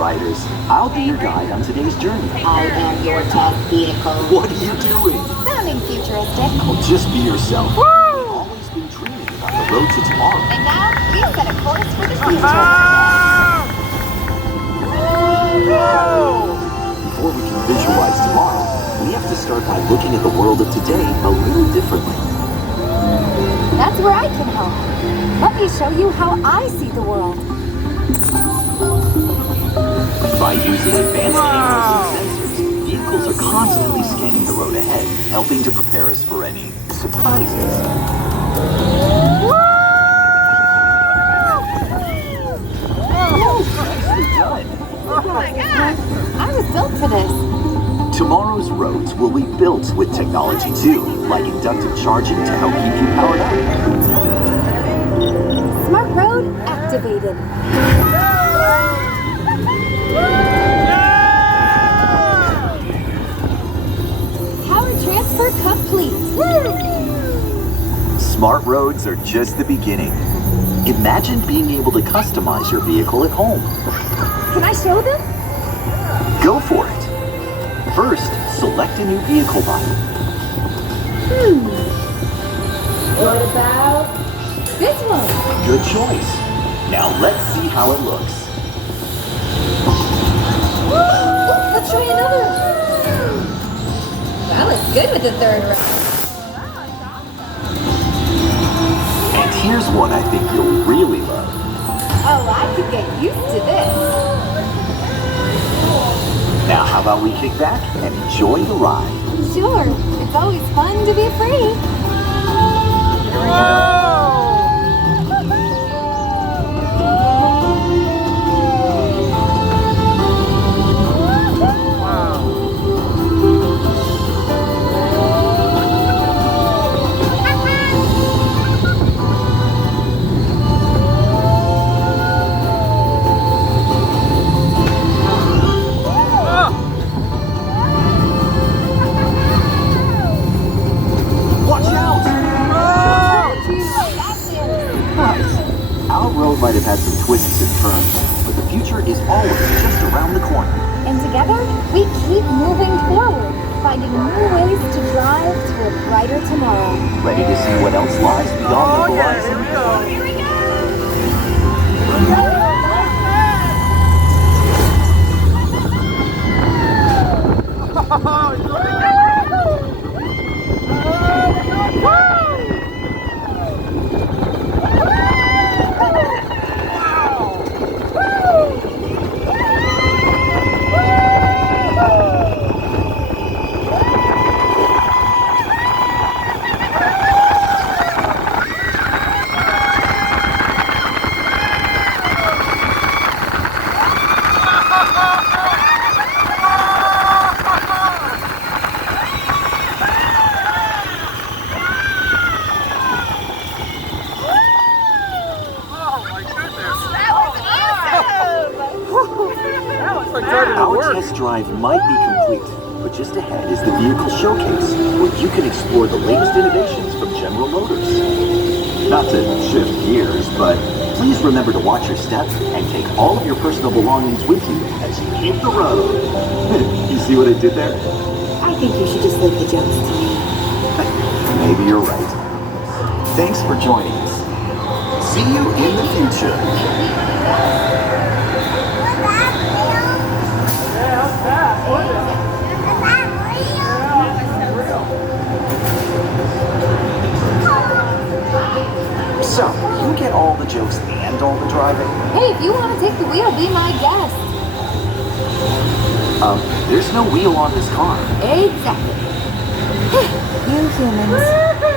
riders. I'll be your guide on today's journey. I am your tough vehicle. What are you doing? Sounding futuristic. Oh, just be yourself. We've always been dreaming about the road to tomorrow. And now, we've set a course for the future. Before we can visualize tomorrow, we have to start by looking at the world of today a little differently. That's where I can help. Let me show you how I see the world. By using advanced cameras and sensors, vehicles are constantly scanning the road ahead, helping to prepare us for any surprises. Nicely done. Oh my God! I was built for this. Tomorrow's roads will be built with technology too, like inductive charging to help keep you powered up. Smart road activated. Power transfer complete. Smart roads are just the beginning. Imagine being able to customize your vehicle at home. Can I show them? Go for it. First, select a new vehicle body. What about this one? Good choice. Now let's see how it looks. Let's try another. That looks good with the third round. And here's one I think you'll really love. Oh, I could get used to this. Now how about we kick back and enjoy the ride? Sure, it's always fun to be free. Might have had some twists and turns, but the future is always just around the corner. And together, we keep moving forward, finding new ways to drive to a brighter tomorrow. Ready to see what else lies beyond the horizon? Here we go! Our test drive might be complete, but just ahead is the vehicle showcase, where you can explore the latest innovations from General Motors. Not to shift gears, but please remember to watch your step and take all of your personal belongings with you as you hit the road. You see what I did there? I think you should just leave the jokes to me. Maybe you're right. Thanks for joining us. See you in the future. So, you get all the jokes and all the driving? Hey, if you want to take the wheel, be my guest. There's no wheel on this car. Exactly. You humans.